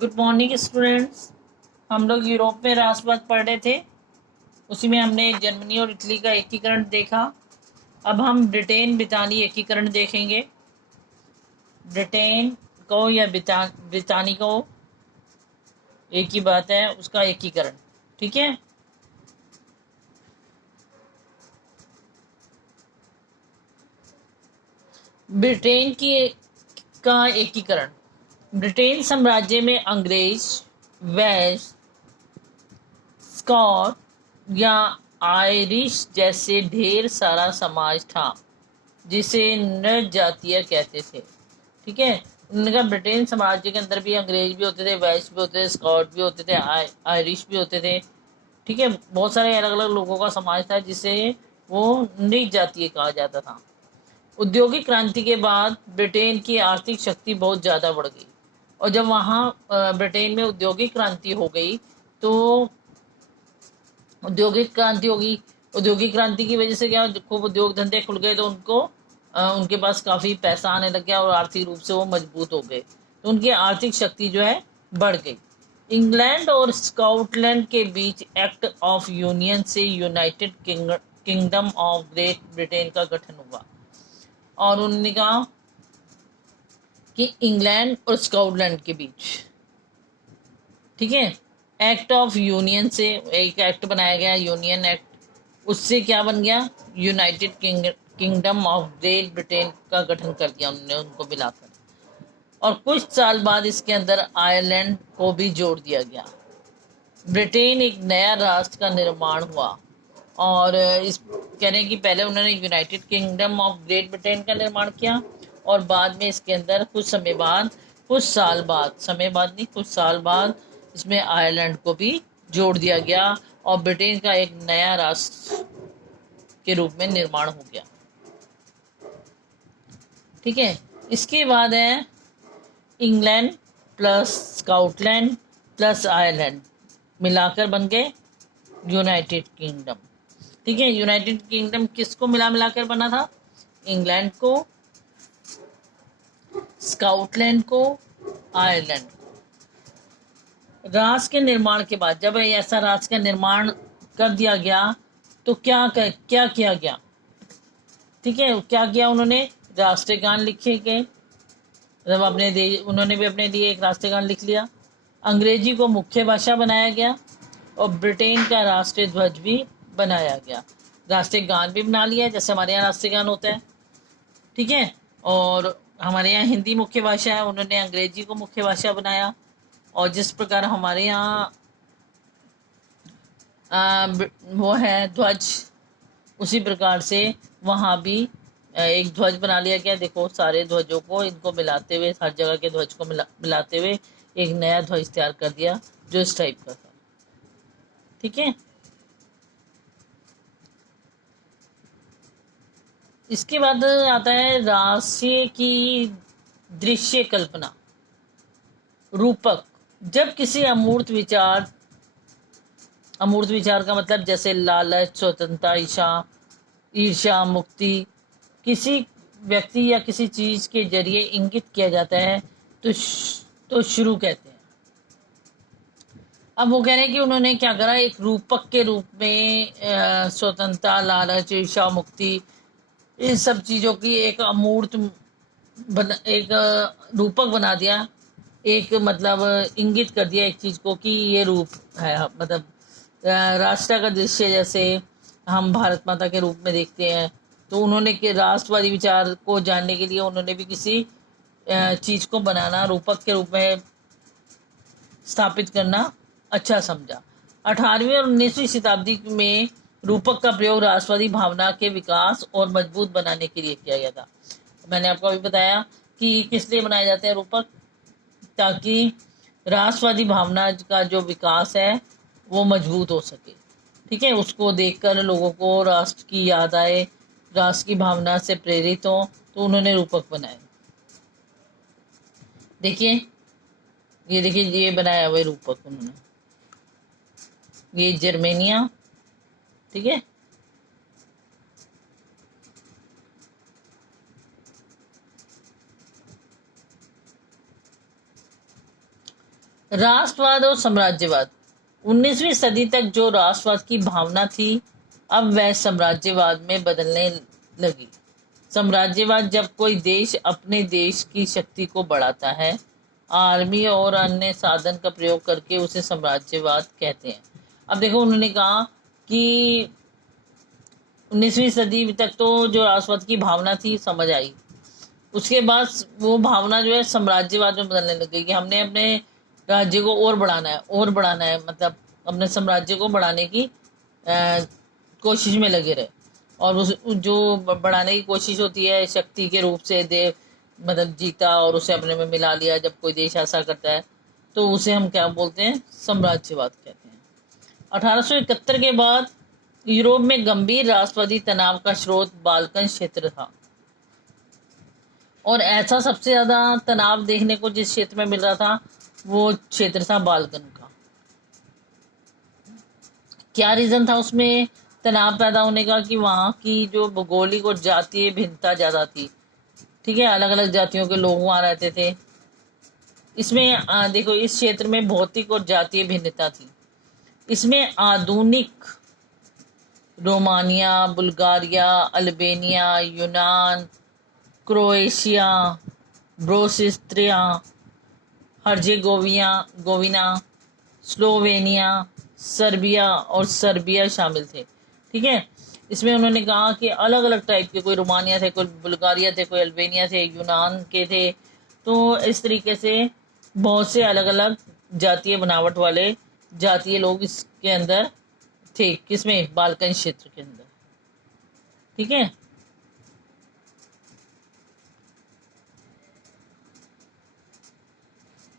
Good morning students. हम लोग Europe में राष्ट्रवाद पढ़ रहे थे। उसी में हमने जर्मनी और इटली का एकीकरण देखा। अब हम ब्रिटेन ब्रितानी एकीकरण देखेंगे। ब्रिटेन को या ब्रितानी को एक ही बात है, उसका एकीकरण। ठीक है। ब्रिटेन का एकीकरण। ब्रिटेन साम्राज्य में अंग्रेज, वेल्श, स्कॉट या आयरिश जैसे ढेर सारा समाज था जिसे नर जातीय कहते थे। ठीक है। उन्होंने कहा ब्रिटेन साम्राज्य के अंदर भी अंग्रेज भी होते थे, वेल्श भी होते थे, स्कॉट भी होते थे, आयरिश भी होते थे। ठीक है। बहुत सारे अलग अलग लोगों का समाज था जिसे वो नृ जातीय कहा जाता था। औद्योगिक क्रांति के बाद ब्रिटेन की आर्थिक शक्ति बहुत ज़्यादा बढ़ गई। और जब वहाँ ब्रिटेन में औद्योगिक क्रांति हो गई तो औद्योगिक क्रांति होगी। औद्योगिक क्रांति की वजह से क्या, खूब उद्योग धंधे खुल गए तो उनके पास काफ़ी पैसा आने लग गया और आर्थिक रूप से वो मजबूत हो गए, तो उनकी आर्थिक शक्ति जो है बढ़ गई। इंग्लैंड और स्कॉटलैंड के बीच एक्ट ऑफ यूनियन से United kingdom of great Britain का गठन हुआ। और उन्होंने कहा कि इंग्लैंड और स्कॉटलैंड के बीच, ठीक है, एक्ट ऑफ यूनियन से एक एक्ट बनाया गया, यूनियन एक्ट। उससे क्या बन गया, United kingdom of great Britain का गठन कर दिया उन्होंने, उनको मिलाकर। और कुछ साल बाद इसके अंदर आयरलैंड को भी जोड़ दिया गया। ब्रिटेन एक नया राष्ट्र का निर्माण हुआ। और इस कह रहे हैं कि पहले उन्होंने United kingdom of great Britain का निर्माण किया और बाद में इसके अंदर कुछ साल बाद कुछ साल बाद इसमें आयरलैंड को भी जोड़ दिया गया और ब्रिटेन का एक नया राष्ट्र के रूप में निर्माण हो गया। ठीक है। इसके बाद है England plus Scotland plus Ireland मिलाकर बन गए यूनाइटेड किंगडम। ठीक है। यूनाइटेड किंगडम किसको मिलाकर बना था, इंग्लैंड को, स्कॉटलैंड को, आयरलैंड को। राष्ट्र के निर्माण के बाद जब ऐसा राष्ट्र का निर्माण कर दिया गया तो क्या किया गया। ठीक है। क्या किया उन्होंने, राष्ट्रीय गान लिखे गए। जब उन्होंने भी अपने लिए एक राष्ट्रीय गान लिख लिया। अंग्रेजी को मुख्य भाषा बनाया गया और ब्रिटेन का राष्ट्रीय ध्वज भी बनाया गया। राष्ट्रीय गान भी बना लिया जैसे हमारे यहाँ राष्ट्रीय गान होता है। ठीक है। और हमारे यहाँ हिंदी मुख्य भाषा है, उन्होंने अंग्रेजी को मुख्य भाषा बनाया। और जिस प्रकार हमारे यहाँ वो है ध्वज, उसी प्रकार से वहाँ भी एक ध्वज बना लिया गया। देखो सारे ध्वजों को इनको मिलाते हुए, हर जगह के ध्वज को मिलाते हुए एक नया ध्वज तैयार कर दिया जो इस टाइप का था। ठीक है। इसके बाद आता है राष्ट्रीय की दृश्य कल्पना, रूपक। जब किसी अमूर्त विचार का मतलब जैसे लालच, स्वतंत्रता, ईर्ष्या, मुक्ति किसी व्यक्ति या किसी चीज के जरिए इंगित किया जाता है तो शुरू कहते हैं। अब वो कह रहे हैं कि उन्होंने क्या करा, एक रूपक के रूप में स्वतंत्रता, लालच, ईर्ष्या, मुक्ति, इन सब चीजों की एक अमूर्त एक रूपक बना दिया। एक मतलब इंगित कर दिया एक चीज को कि ये रूप है। मतलब राष्ट्र का दृश्य जैसे हम भारत माता के रूप में देखते हैं, तो उन्होंने के राष्ट्रवादी विचार को जानने के लिए उन्होंने भी किसी चीज को बनाना, रूपक के रूप में स्थापित करना अच्छा समझा। 18वीं और 19वीं शताब्दी में रूपक का प्रयोग राष्ट्रवादी भावना के विकास और मजबूत बनाने के लिए किया गया था। मैंने आपको अभी बताया कि किस लिए बनाए जाते हैं रूपक, ताकि राष्ट्रवादी भावना का जो विकास है वो मजबूत हो सके। ठीक है। उसको देखकर लोगों को राष्ट्र की याद आए, राष्ट्र की भावना से प्रेरित हो, तो उन्होंने रूपक बनाए। देखिए ये बनाया हुआ रूपक उन्होंने, ये जर्मेनिया। ठीक है। राष्ट्रवाद और साम्राज्यवाद। 19वीं सदी तक जो राष्ट्रवाद की भावना थी अब वह साम्राज्यवाद में बदलने लगी। साम्राज्यवाद जब कोई देश अपने देश की शक्ति को बढ़ाता है, आर्मी और अन्य साधन का प्रयोग करके उसे साम्राज्यवाद कहते हैं। अब देखो उन्होंने कहा कि 19वीं सदी तक तो जो राष्ट्रवाद की भावना थी समझ आई, उसके बाद वो भावना जो है साम्राज्यवाद में बदलने लग गई कि हमने अपने राज्य को और बढ़ाना है, मतलब अपने साम्राज्य को बढ़ाने की कोशिश में लगे रहे। और उस जो बढ़ाने की कोशिश होती है शक्ति के रूप से दे, मतलब जीता और उसे अपने में मिला लिया, जब कोई देश ऐसा करता है तो उसे हम क्या बोलते हैं, साम्राज्यवाद कहते हैं। 1871 के बाद यूरोप में गंभीर राष्ट्रवादी तनाव का स्रोत बाल्कन क्षेत्र था। और ऐसा सबसे ज्यादा तनाव देखने को जिस क्षेत्र में मिल रहा था वो क्षेत्र था बाल्कन का। क्या रीजन था उसमें तनाव पैदा होने का, कि वहाँ की जो भौगोलिक और जातीय भिन्नता ज्यादा थी। ठीक है, अलग अलग जातियों के लोग वहाँ रहते थे। इसमें देखो इस क्षेत्र में भौतिक और जातीय भिन्नता थी। इसमें आधुनिक रोमानिया, बुल्गारिया, अल्बेनिया, यूनान, क्रोएशिया, ब्रोसिस्त्रिया, गोविना, स्लोवेनिया, सर्बिया शामिल थे। ठीक है, इसमें उन्होंने कहा कि अलग अलग टाइप के, कोई रोमानिया थे, कोई बुल्गारिया थे, कोई अल्बेनिया थे, यूनान के थे। तो इस तरीके से बहुत से अलग अलग जातीय बनावट वाले जातीय लोग इसके अंदर थे, किसमें, बाल्कन क्षेत्र के अंदर। ठीक है,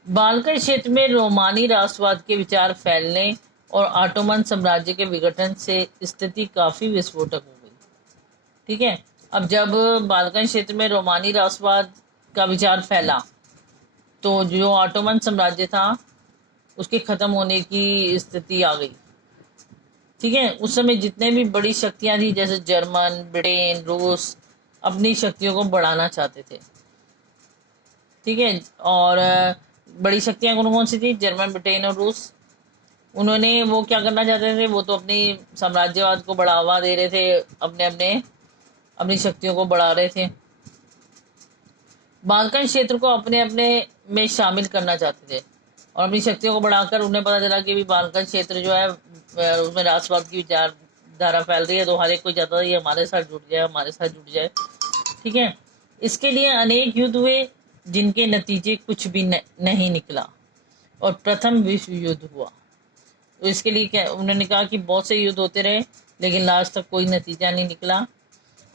बाल्कन क्षेत्र में रोमानी राष्ट्रवाद के विचार फैलने और ऑटोमन साम्राज्य के विघटन से स्थिति काफी विस्फोटक हो गई। ठीक है, अब जब बाल्कन क्षेत्र में रोमानी राष्ट्रवाद का विचार फैला तो जो ऑटोमन साम्राज्य था उसके खत्म होने की स्थिति आ गई। ठीक है, उस समय जितने भी बड़ी शक्तियां थी जैसे जर्मन, ब्रिटेन, रूस अपनी शक्तियों को बढ़ाना चाहते थे। ठीक है, और बड़ी शक्तियां कौन कौन सी थी, जर्मन, ब्रिटेन और रूस। उन्होंने वो क्या करना चाहते थे, वो तो अपनी साम्राज्यवाद को बढ़ावा दे रहे थे, अपनी शक्तियों को बढ़ा रहे थे। बाल्कन क्षेत्र को अपने अपने में शामिल करना चाहते थे और अपनी शक्तियों को बढ़ाकर उन्हें पता चला कि भी बाल्कन क्षेत्र जो है उसमें राष्ट्रवाद की विचारधारा फैल रही है, तो हर एक को चाहता था ये हमारे साथ जुट जाए। ठीक है, इसके लिए अनेक युद्ध हुए जिनके नतीजे कुछ भी नहीं निकला और प्रथम विश्व युद्ध हुआ। तो इसके लिए क्या उन्होंने कहा कि बहुत से युद्ध होते रहे लेकिन लास्ट तक कोई नतीजा नहीं निकला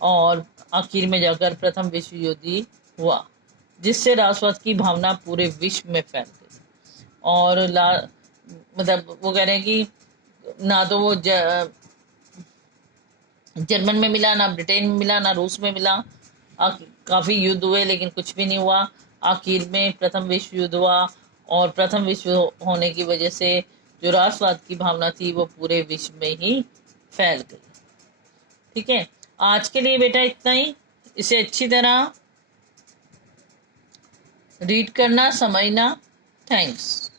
और आखिर में जाकर प्रथम विश्व युद्ध ही हुआ, जिससे राष्ट्रवाद की भावना पूरे विश्व में फैल गई। और मतलब वो कह रहे हैं कि ना तो वो जर्मन में मिला, ना ब्रिटेन में मिला, ना रूस में मिला। काफी युद्ध हुए लेकिन कुछ भी नहीं हुआ। आखिर में प्रथम विश्व युद्ध हुआ और प्रथम विश्व होने की वजह से जो राष्ट्रवाद की भावना थी वो पूरे विश्व में ही फैल गई। ठीक है, आज के लिए बेटा इतना ही। इसे अच्छी तरह रीड करना, समझना। थैंक्स।